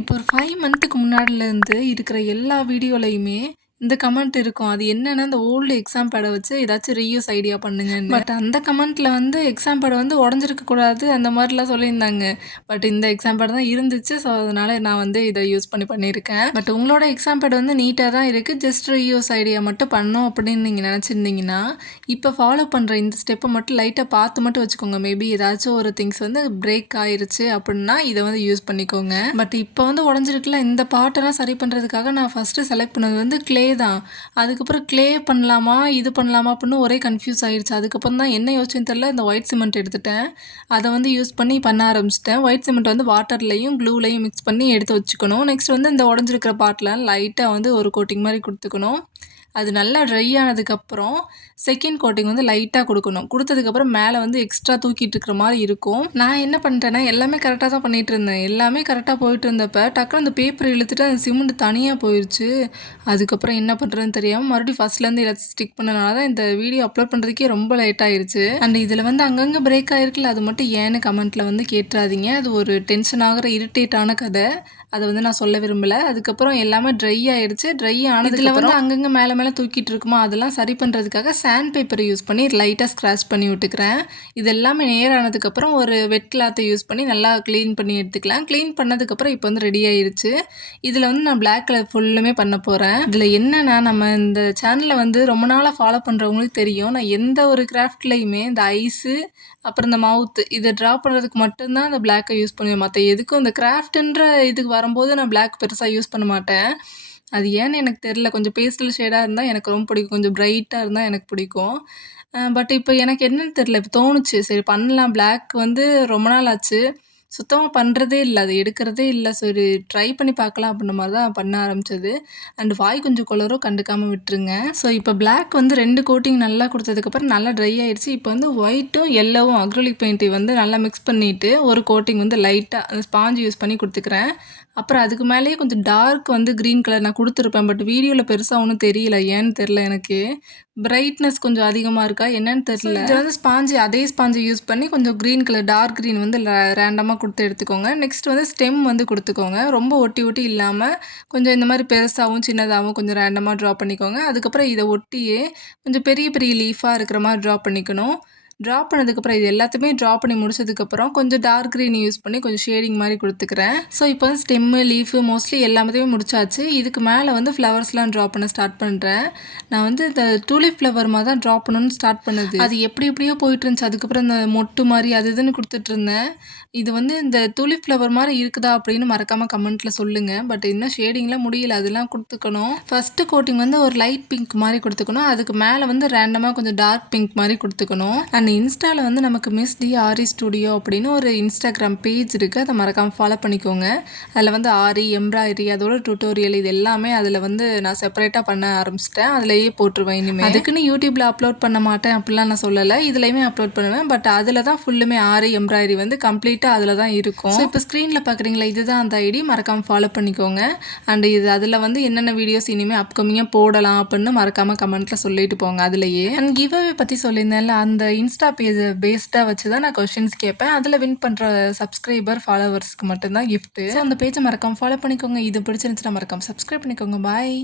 இப்போ ஒரு 5 மந்த்துக்கு முன்னாடிலேருந்து இருக்கிற எல்லா வீடியோலயுமே இந்த கமெண்ட் இருக்கும். அது என்னன்னா, இந்த ஓல்டு எக்ஸாம் பேட வச்சு ஏதாச்சும் ரீயூஸ் ஐடியா பண்ணுங்கன்னு. பட் அந்த கமெண்ட்ல வந்து எக்ஸாம் பேட் வந்து உடஞ்சிருக்க கூடாது அந்த மாரிலாம் சொல்லியிருந்தாங்க. பட் இந்த எக்ஸாம் பேட் தான் இருந்துச்சு. ஸோ, அதனால நான் வந்து இத யூஸ் பண்ணியிருக்கேன். பட் உங்களோட எக்ஸாம் பேட் வந்து நீட்டா தான் இருக்கு. ஜஸ்ட் ரீயூஸ் ஐடியா மட்டும் பண்ணோம் அப்படின்னு நீங்க நெனச்சிருந்தீங்கன்னா, இப்போ ஃபாலோ பண்ற இந்த ஸ்டெப்ப மட்டும் லைட்டா பார்த்து மட்டும் வச்சுக்கோங்க. மேபி ஏதாச்சும் ஒரு திங்ஸ் வந்து பிரேக் ஆயிருச்சு அப்படின்னா, இத வந்து யூஸ் பண்ணிக்கோங்க. பட் இப்போ வந்து உடஞ்சிருக்குல்ல, இந்த பார்ட்டெல்லாம் சரி பண்ணுறதுக்காக நான் ஃபஸ்ட்டு செலக்ட் பண்ணது வந்து க்ளே தான். அதுக்கப்புறம் க்ளே பண்ணலாமா, இது பண்ணலாமா அப்படின்னு ஒரே கன்ஃப்யூஸ் ஆயிருச்சு. அதுக்கப்புறம் தான் என்ன யோசிச்சேன்னு தெரியல, இந்த ஒயிட் சிமெண்ட் எடுத்துட்டேன். அதை வந்து யூஸ் பண்ணி பண்ண ஆரம்பிச்சிட்டேன். ஒயிட் சிமெண்ட் வந்து வாட்டர்லையும் க்ளூலையும் மிக்ஸ் பண்ணி எடுத்து வச்சுக்கணும். நெக்ஸ்ட் வந்து இந்த உடஞ்சிருக்கிற பார்ட்டில் லைட்டாக வந்து ஒரு கோட்டிங் மாதிரி கொடுத்துக்கணும். அது நல்லா ட்ரை ஆனதுக்கப்புறம் செகண்ட் கோட்டிங் வந்து லைட்டாக கொடுக்கணும். கொடுத்ததுக்கப்புறம் மேலே வந்து எக்ஸ்ட்ரா தூக்கிட்டு இருக்கிற மாதிரி இருக்கும். நான் என்ன பண்ணிட்டேன்னா, எல்லாமே கரெக்டாக தான் பண்ணிகிட்டு இருந்தேன். எல்லாமே கரெக்டாக போயிட்டு இருந்தப்போ டக்குனு அந்த பேப்பர் இழுத்துட்டு அந்த சிமெண்ட் தனியாக போயிடுச்சு. அதுக்கப்புறம் என்ன பண்ணுறதுன்னு தெரியாமல் மறுபடியும் ஃபஸ்ட்லேருந்து எல்லாத்தையும் ஸ்டிக் பண்ணனால தான் இந்த வீடியோ அப்லோட் பண்ணுறதுக்கே ரொம்ப லேட் ஆயிடுச்சு. அண்ட் இதில் வந்து அங்கங்கே பிரேக் ஆகிருக்குல்ல, அது மட்டும் ஏன்னு கமெண்ட்டில் வந்து கேட்டுறாதீங்க. அது ஒரு டென்ஷன் ஆகிற இரிட்டேட்டான கதை. அதை வந்து நான் சொல்ல விரும்பலை. அதுக்கப்புறம் எல்லாமே ட்ரை ஆயிடுச்சு. ட்ரை ஆனதுல வந்து அங்கங்கே மேலே மேலே தூக்கிட்டு இருக்குமா, அதெல்லாம் சரி பண்ணுறதுக்காக சாண்ட் பேப்பரை யூஸ் பண்ணி லைட்டாக ஸ்க்ராட்ச் பண்ணி விட்டுக்கிறேன். இது எல்லாமே நேரானதுக்கப்புறம் ஒரு வெட் கிளாத்தை யூஸ் பண்ணி நல்லா க்ளீன் பண்ணி எடுத்துக்கலாம். க்ளீன் பண்ணதுக்கப்புறம் இப்போ வந்து ரெடி ஆயிடுச்சு. இதில் வந்து நான் பிளாக் கலர் ஃபுல்லுமே பண்ண போகிறேன். இதில் என்னென்னா, நம்ம இந்த சேனலில் வந்து ரொம்ப நாளாக ஃபாலோ பண்ணுறவங்களுக்கு தெரியும். நான் எந்த ஒரு கிராஃப்ட்லேயுமே இந்த ஐஸு அப்புறம் இந்த மவுத்து இதை ட்ரா பண்ணுறதுக்கு மட்டும்தான் அந்த பிளாக்கை யூஸ் பண்ணுவேன். மற்ற எதுக்கும் இந்த கிராஃப்ட்டுன்ற இதுக்கு வரும்போது நான் பிளாக் பெருசாக யூஸ் பண்ண மாட்டேன். அது ஏன்னு எனக்கு தெரில. கொஞ்சம் பேஸ்டல் ஷேடாக இருந்தால் எனக்கு ரொம்ப பிடிக்கும். கொஞ்சம் பிரைட்டாக இருந்தால் எனக்கு பிடிக்கும். பட் இப்போ எனக்கு என்னன்னு தெரில. இப்போ தோணுச்சு, சரி பண்ணலாம். பிளாக் வந்து ரொம்ப நாள் ஆச்சு. சுத்தமாக பண்ணுறதே இல்லை, அது எடுக்கிறதே இல்லை. சரி ட்ரை பண்ணி பார்க்கலாம் அப்படின்ற மாதிரி தான் பண்ண ஆரம்பித்தது. அண்ட் வாய் கொஞ்சம் கலரும் கண்டுக்காமல் விட்டுருங்க. ஸோ இப்போ பிளாக் வந்து 2 கோட்டிங் நல்லா கொடுத்ததுக்கப்புறம் நல்லா ட்ரை ஆயிடுச்சு. இப்போ வந்து ஒயிட்டும் எல்லோவும் அக்ரிலிக் பெயிண்ட்டை வந்து நல்லா மிக்ஸ் பண்ணிவிட்டு ஒரு கோட்டிங் வந்து லைட்டாக அந்த ஸ்பாஞ்ச் யூஸ் பண்ணி கொடுத்துக்கிறேன். அப்புறம் அதுக்கு மேலேயே கொஞ்சம் டார்க் வந்து க்ரீன் கலர் நான் கொடுத்துருப்பேன். பட் வீடியோவில் பெருசாக ஒன்றும் தெரியல, ஏன்னு தெரில. எனக்கு பிரைட்னஸ் கொஞ்சம் அதிகமாக இருக்கா என்னன்னு தெரில. இது வந்து ஸ்பாஞ்சு, அதே ஸ்பாஞ்சை யூஸ் பண்ணி கொஞ்சம் க்ரீன் கலர் டார்க் க்ரீன் வந்து ரேண்டமாக கொடுத்து எடுத்துக்கோங்க. நெக்ஸ்ட் வந்து ஸ்டெம் வந்து கொடுத்துக்கோங்க. ரொம்ப ஒட்டி ஒட்டி இல்லாமல் கொஞ்சம் இந்த மாதிரி பெருசாகவும் சின்னதாகவும் கொஞ்சம் ரேண்டமாக ட்ரா பண்ணிக்கோங்க. அதுக்கப்புறம் இதை ஒட்டியே கொஞ்சம் பெரிய பெரிய லீஃபாக இருக்கிற மாதிரி ட்ரா பண்ணிக்கணும். ட்ரா பண்ணதுக்கப்புறம் இது எல்லாத்தையுமே ட்ரா பண்ணி முடிச்சதுக்கப்புறம் கொஞ்சம் டார்க் க்ரீன் யூஸ் பண்ணி கொஞ்சம் ஷேடிங் மாதிரி கொடுத்துக்கிறேன். ஸோ இப்போ வந்து ஸ்டெம்மு, லீஃபு மோஸ்ட்லி எல்லாத்தையுமே முடிச்சாச்சு. இதுக்கு மேலே வந்து ஃப்ளவர்ஸ்லாம் ட்ரா பண்ண ஸ்டார்ட் பண்ணுறேன். நான் வந்து இந்த டூலிப் ஃப்ளவர் மாதிரி தான் ட்ரா பண்ணணும்னு ஸ்டார்ட் பண்ணது. அது எப்படி எப்படியோ போயிட்டு இருந்துச்சு. அதுக்கப்புறம் இந்த மொட்டு மாதிரி அது இதுன்னு கொடுத்துட்டு இருந்தேன். இது வந்து இந்த டூலிப் ஃப்ளவர் மாதிரி இருக்குதா அப்படின்னு மறக்காமல் கமெண்ட்டில் சொல்லுங்கள். பட் இன்னும் ஷேடிங்லாம் முடியல, அதெல்லாம் கொடுத்துக்கணும். ஃபஸ்ட்டு கோட்டிங் வந்து ஒரு லைட் பிங்க் மாதிரி கொடுத்துக்கணும். அதுக்கு மேலே வந்து ரேண்டமாக கொஞ்சம் டார்க் பிங்க் மாதிரி கொடுத்துக்கணும். அண்ட் இன்ஸ்டாவில் வந்து நமக்கு மிஸ் டி ஆரி ஸ்டுடியோ அப்படின்னு ஒரு இன்ஸ்டாகிராம் பேஜ் இருக்குது. அதை மறக்காமல் ஃபாலோ பண்ணிக்கோங்க. அதில் வந்து ஆரி, எம்ப்ராய்டரி, அதோட டுட்டோரியல் இது எல்லாமே அதில் வந்து நான் செப்பரேட்டாக பண்ண ஆரம்பிச்சிட்டேன். அதிலேயே போட்டுருவேன் இனிமேல். அதுக்குன்னு யூடியூப்பில் அப்லோட் பண்ண மாட்டேன் அப்படிலாம் நான் சொல்லலை. இதுலேயுமே அப்லோட் பண்ணுவேன். பட் அதில் தான் ஃபுல்லுமே ஆரி, எம்ப்ராய்டரி வந்து கம்ப்ளீட்டாக அதில் தான் இருக்கும். ஸோ இப்போ ஸ்க்ரீனில் பார்க்குறீங்களா, இதுதான் அந்த ஐடி. மறக்காமல் ஃபாலோ பண்ணிக்கோங்க. அண்ட் இது அதில் வந்து என்னென்ன வீடியோஸ் இனிமேல் அப்கமிங்காக போடலாம் அப்படின்னு மறக்காமல் கமெண்ட்டில் சொல்லிட்டு போங்க. அதுலேயே அண்ட் கிவ் அவே பற்றி சொல்லியிருந்தேன்ல, அந்த இன்ஸ்டா பேஜை பேஸ்டாக வச்சு தான் நான் கொஷின்ஸ் கேட்பேன். அதில் வின் பண்ணுற சப்ஸ்கிரைபர் ஃபாலோவர்ஸ்க்கு மட்டும்தான் கிஃப்ட்டு. ஸோ அந்த பேஜை மறக்காமல் ஃபாலோ பண்ணிக்கோங்க. இது பிடிச்சிருந்துச்சுன்னா மறக்காமல் சப்ஸ்கிரைப் பண்ணிக்கோங்க. பாய்.